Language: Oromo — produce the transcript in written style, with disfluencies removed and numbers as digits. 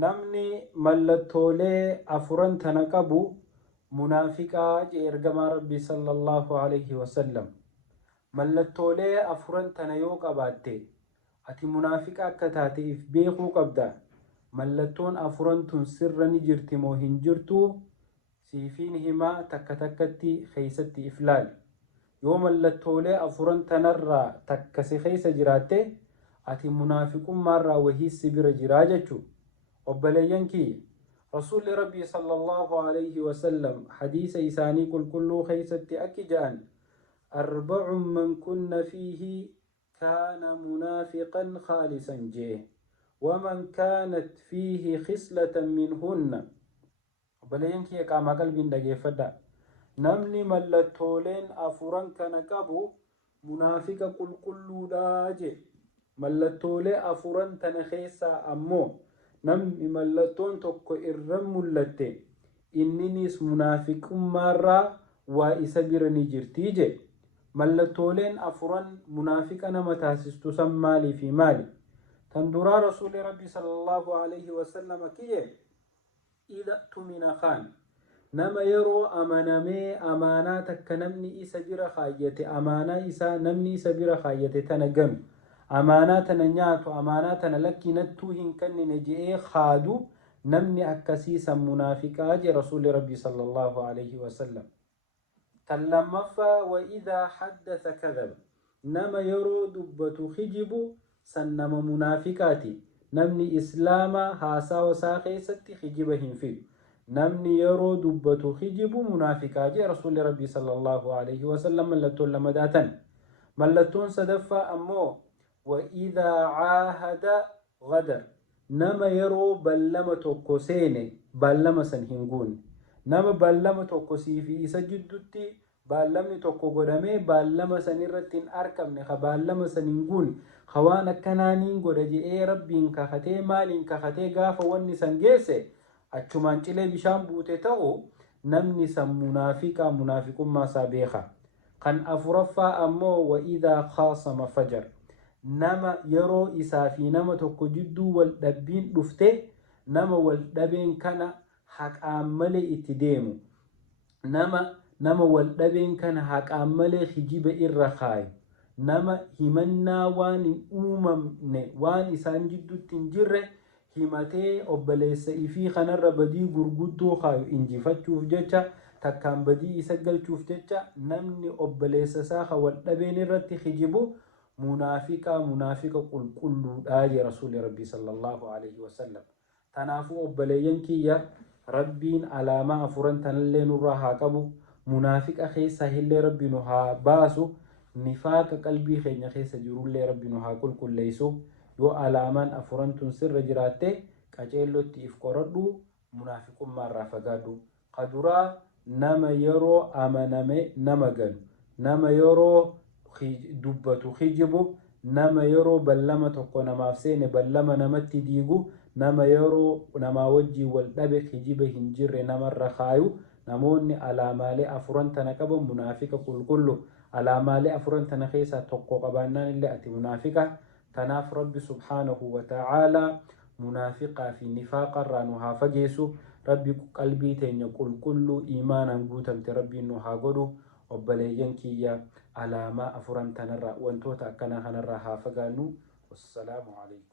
namni mallattoolee afuran tana qabu munaafiqaa jee ergamaa rabbii sallallahu alayhi wasallam. mallattoolee afuran tana yoo qabaatte ati munaafiqa akka taateef beekuu qabda. mallattoon afuran tun sirra ni jirti moo hin jirtu siifiin himaa takka takkatti keeysatti iflaali. yoo mallattoolee afuran tanarraa takka si keeysa jiraatte ati munaafiqummaarraa wahiissi bira jiraa jechuu. obboleeyyan kiyya rasuulli rabbii sallallahu alayhi wasallam hadiisa isaanii qulqulluu keeysatti akki jedhan أربع من كن فيه كان منافقا خالصا جيه ومن كانت فيه خصلة منهن. بلين كي قام قلبي دغه فدا نمني ملتولين افورن كان قبو منافق قل داجه ملتولي افورن تنخيسا امو نمني ملتون توكو ارملته اننيس منافق مره واسبرني جرتيجه. mallattooleen afuran munaafiqa nama taasistu san maalii fi maali? tan duraa rasuuli rabbii sallallahu alayhi wasallam kiyye idha tumina khaan nama yeroo amanamee amaanaa takka namni isa bira kaayyate amaanaa isaa namni isa bira kaayyate tana ganu amaanaa tana nyaatu amaanaa tana lakkinattuu hin kennine je'ee khaadu namni akkasiisan munaafiqaa je rasuuli rabbii sallallahu alayhi wasallam. تلمفا وإذا حدث كذب نما يرو دبة خجب سنما منافقاتي نمني إسلاما هاسا وساقي ست خجبهم فيه نمني يرو دبة خجب منافقاتي رسول ربي صلى الله عليه وسلم ملتون لمداتا ملتون سدفا أمو وإذا عاهد غدر نما يرو بلما توكسين بلما سنهنقون nama baallama tokko siifi isa jiddutti baallamni tokko godhamee baallama sanirratti hin argamne ka baallama sanin guun waan akkanaaniin godha je'ee rabbiin kakatee maaliin kakatee gaafa wanni san geesse achumaan cilee bishaan buute ta'u namni san munaafiqummaa isaa beeka. kan afuraffaa ammoo wa'idaa khaasama fajar nama yeroo isaa fi nama tokko jidduu wal dhabbiin dhufte nama wal dhabeen kana haqaan malee itti deemu nama wal dhabeen kana haqaan malee hijiba irra kaayu nama himannaa waan hin uumamne waan isaan jidduutti hin jirre himatee obboleessa ifii kanarra badii gurguddoo kaayu injifachuuf jecha takkaan badii isa galchuuf jecha namni obboleessa isaa ka wal dhabeen irratti hijibu munaafiqa qulqulluudhaa je rasuuli rabbii sallallahu alayhi wasallam. tanaafuu obboleeyyan kiyya rabbiin alaamaa afuran tanallee nurraa haa qabu munaafiqa keessa illee rabbi nu haa baasu nifaaqa qalbii keenya keessa jirullee rabbi nu haa qulqulleessu. yoo alaamaan afuran tun sirra jiraatte qaceellotti if qoradhu munaafiqummaarraa fagaadhu. qaduraa nama yeroo amaname nama ganu nama yeroo dubbatu hijibu nama yeroo ballama tokko namaaf seene ballama namatti diigu nama yeroo namaa wajjii wal dhabe hijiba hin jirre namarra kaayu namoonni alaamaalee afuran tana qaban munaafiqa qulqullu. alaamaalee afuran tana keessaa tokko qabaannaan illee ati munaafiqa. tanaaf rabbi subhaanahu wa ta'aalaa munaafiqaa fi nifaaqarraa nu haa fageessu. rabbi qalbii teenya qulqulluu iimaanaan guutamte rabbiin nu haa godhu. obboleeyyan kiyya alaamaa afuran tanarraa wantoota akkanaa kanarraa haa fagaannu. wassalaamu alaykum.